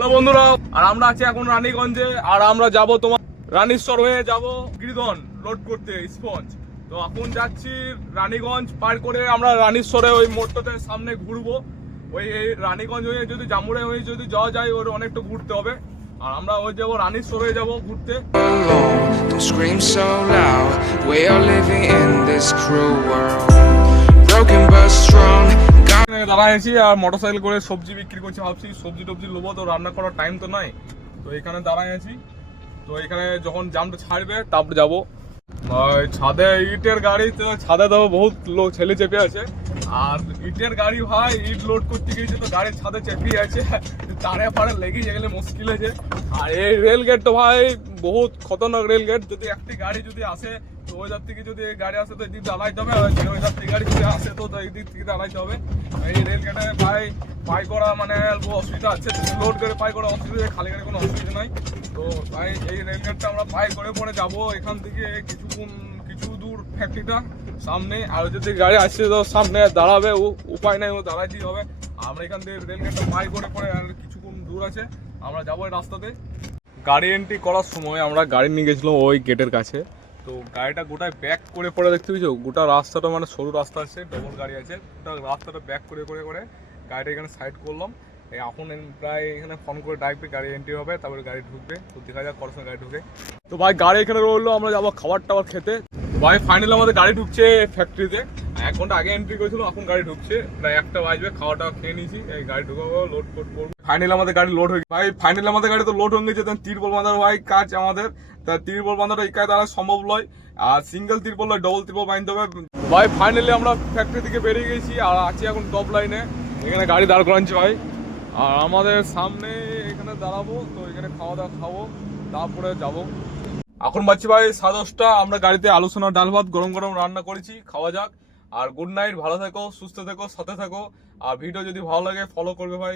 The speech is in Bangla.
হ্যালো বন্ধুরা, আর আমরা আছি এখন রানীগঞ্জে। আর আমরা যাব তোমার রানীশ্বর হয়ে যাব গিরিধন লোড করতে স্পঞ্জ। তো এখন যাচ্ছি রানীগঞ্জ পার করে আমরা রানীশ্বরে ওই মোড়টাতে সামনে ঘুরবো। ওই এই রানীগঞ্জ হয়ে যদি জামুড়ে হয়ে যদি যাওয়া যায় ওর অনেকটা ঘুরতে হবে। আর আমরা ওই যাবো রানীশ্বর হয়ে যাবো ঘুরতে। Don't scream so loud. We are living in this cruel world. Broken but strong. দাঁড়াইছি আর মোটরসাইকেল করে সবজি বিক্রি করছি, ভাবছি সবজি টবজি লোবো, তো রান্না করার টাইম তো নাই। তো এখানে দাঁড়াই আছি। তো এখানে যখন জামটা ছাড়বে তারপরে যাবো। ছাদে ইটের গাড়ি, তো ছাদে তো বহুত লোক ছেলে চেপে আছে। আর ইটের গাড়ি ভাই ইট লোড করতে গিয়েছে, তো গাড়ির ছাদে চেপে আছে, তারে ফাড়ে লেগে গেলে মুশকিল আছে। আর এই রেল গেট তো ভাই বহুত খতরনাক রেল গেট। যদি একটি গাড়ি যদি আসে তো ওই দিক থেকে, যদি গাড়ি আসে তো এদিক দাঁড়াইতে হবে, আর ওই দিক থেকে গাড়ি যদি আসে তো এই দিক থেকে দাঁড়াইতে হবে। এই রেল গেটে ভাই পাই করা মানে অসুবিধা আছে, লোড করে পাই করা অসুবিধা, খালি গাড়ি কোনো অসুবিধা নাই। তো ভাই এই রেল গেটটা আমরা পাই করে পরে যাবো এখান থেকে কিছু দূর ফ্যাক্টরিটা সামনে। আর যদি গাড়ি আসছে তো সামনে দাঁড়াবে, উপায় নাই, ও দাঁড়াইতেই হবে। আমরা এখান থেকে রেল গেটটা পাই করে পরে আর কিছুক্ষণ দূর আছে, আমরা যাবো এই রাস্তাতে। গাড়ি এন্ট্রি করার সময় আমরা গাড়ি নিয়ে গেছিলাম ওই গেটের কাছে। তো গাড়িটা গোটায় ব্যাক করে পরে দেখতে পেয়েছো, গোটা রাস্তাটা মানে সরু রাস্তা আছে, ডবল গাড়ি আছে, গোটা রাস্তাটা ব্যাক করে করে করে গাড়িটা এখানে সাইড করলাম। এখন প্রায় এখানে ফোন করে ডাকবে, গাড়ি এন্ট্রি হবে, তারপরে গাড়ি ঢুকবে। তো দেখা যাক কত সময় গাড়ি ঢুকে। তো ভাই গাড়ি এখানে রইলো, আমরা যাবো খাবার টাবার খেতে। ভাই ফাইনালি আমাদের গাড়ি ঢুকছে ফ্যাক্টরিতে। 1 ঘন্টা আগে এন্ট্রি করেছিল, এখন গাড়ি ঢুকছে, প্রায় 1টা বাজবে। খাওয়া টাওয়া খেয়ে নিয়েছি, এই গাড়ি ঢুকাবো, লোড টোড করবো। ফাইনালি আমাদের গাড়ি লোড হয়ে গেছে ভাই, ফাইনালি আমাদের গাড়ি তো লোড হয়ে গেছে। তিরপল বাঁধার ভাই কাজ আমাদের, তা তিরপল বাঁধাটা এই কাজ দ্বারা সম্ভব নয়। আর সিঙ্গেল তিরপল নয়, ডবল তিরপল বাঁধতে হবে। ভাই ফাইনালি আমরা ফ্যাক্টরি থেকে বেরিয়ে গেছি আর আছি এখন টপ লাইনে। এখানে গাড়ি দাঁড় করাচ্ছি ভাই, আর আমাদের সামনে এখানে দাঁড়াবো। তো এখানে খাওয়া দাওয়া খাবো, তারপরে যাবো। এখন বাচ্চি ভাই 10:30। আমরা গাড়িতে আলোচনা ডাল ভাত গরম গরম রান্না করেছি, খাওয়া যাক। আর গুড নাইট, ভালো থেকো, সুস্থ থেকো, সাথে থেকো। আর ভিডিও যদি ভালো লাগে ফলো করবে ভাই।